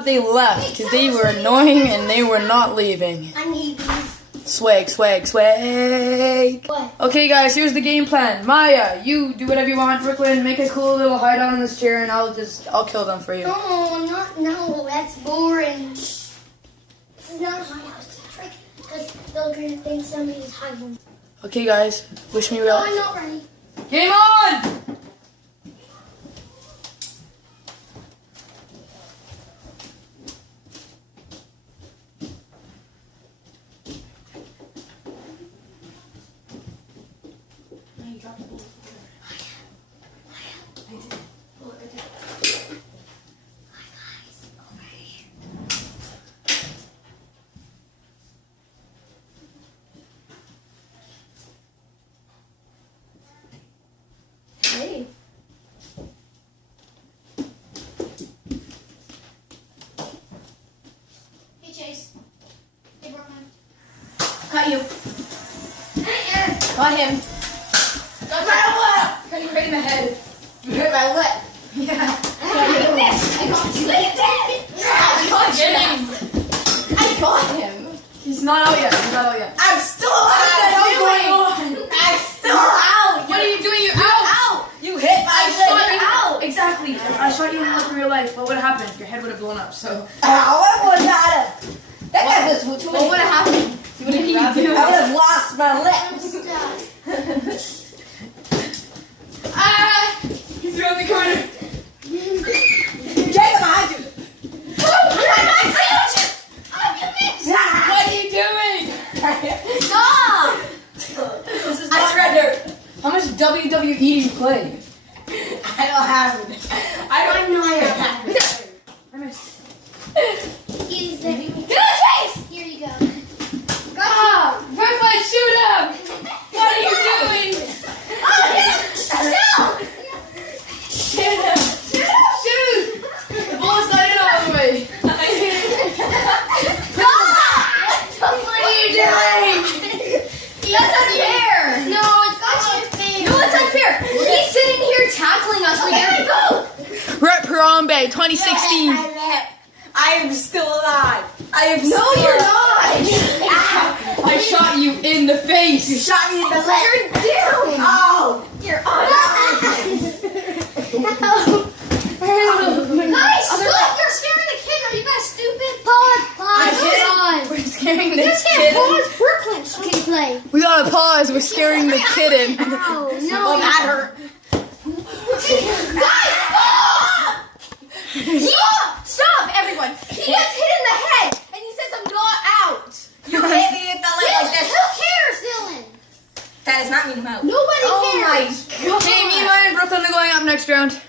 They left because they were annoying and they were not leaving. I need these. Swag. What? Okay, guys, here's the game plan. Maya, you do whatever you want. Brooklyn, make a cool little hideout in this chair, and I'll kill them for you. No, that's boring. This is not a hideout, it's a trick. Because they're going to think somebody's hiding. Okay, guys, wish me No, well. I'm not ready. Game on! Hey. Hey, Chase. Hey, Brooklyn. Got you. Hey, Eric. Got him. Got my Got you right in the head. You hit my lip. Yeah. I missed. I got you. I got him. He's not out yet. I'm still out. I'm still out. What are you doing? You're out. You hit my shot lip. you Out. Exactly. If I shot you in real life, what would have happened? Your head would have blown up. So. I would not have. That guy was too many. What would have happened? You would have I would have lost my lips. He's around the corner. Jacob, behind you. What are you doing? Stop! This is I not surrender. How much WWE do you play? I don't have it. I know I don't have it. I missed. He's there. Get on, Chase! Here you go. Brooklyn, shoot him! What are you doing? Oh, no! Shoot him! Shoot! The ball's not in all the way. What are you doing? That's unfair. No, it's not unfair. No, it's unfair. He's sitting here tackling us. Where go? Rep Harambe 2016. I am still alive. I am No, still you're alive. not. I shot you in the face. You shot me in the leg. You're down. Oh, you're on. Guys, stop! You're scaring the kid. Are you guys stupid? Pause. We're scaring the Just kid. pause. Brooklyn can play. We gotta pause. We're scaring the kid. No, that hurt. Guys, stop! Stop, everyone. He gets hit in the head, and he says I'm not out. You hit me in the leg like this. Who cares, Dylan? That does not mean I'm out. Nobody cares. Okay, me and Maya and Brooklyn are going up next round.